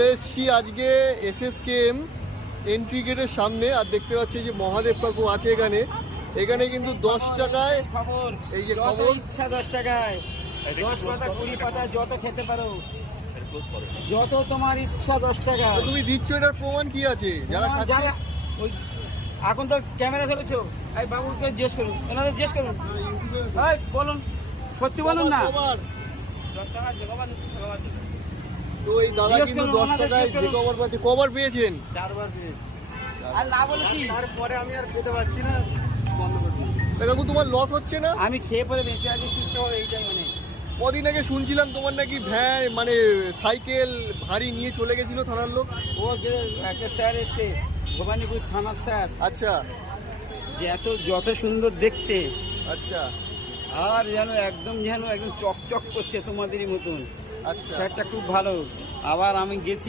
এসছি আজকে SSKM entry গেটের সামনে আর দেখতে পাচ্ছি যে মহাদেব কাকু আছে এখানে। এখানে কিন্তু 10 টাকায় খবর, এই যে যত খবর ইচ্ছা 10 টাকায় 10 পাতা 20 পাতা যত খেতে পারো, যত তোমার ইচ্ছা 10 টাকা। তো তুমি দিচ্ছ, এটার প্রমাণ কি আছে? যারা খাচ্ছে যারা ওই এখন তো ক্যামেরা ধরেছো, এই বাবুকে জিজ্ঞেস করুন, ওনাদের জিজ্ঞেস করুন, এই বলুন, সত্যি বলুন না। কবার? 10 টাকা জগবান। তো এই দাদা জিজ্ঞেস কিন্তু করুন, 10 ওনাদের টাকায় জিজ্ঞেস যে করুন। কভার পাচ্ছে। কবার পেয়েছেন? 4 বার পেয়েছি আর না বলেছি, তারপরে আমি আর পেতে পারছি না, বন্ধ করে দিই। তা কাকু তোমার লস হচ্ছে না? আমি খেয়ে পরে বেঁচে আছি, সুস্থ হবে, এইটাই মানে। কদিন আগে শুনছিলাম তোমার নাকি ভ্যান মানে সাইকেল ভারী নিয়ে চলে গেছিল থানার লোক। ও যে একটা স্যার এসে ভবানীপুর থানার স্যার, আচ্ছা যে যত সুন্দর দেখতে, আচ্ছা আর যেন একদম চকচক করছে তোমাদেরই মতন। আচ্ছা। স্যারটা খুব ভালো। আবার আমি গেছি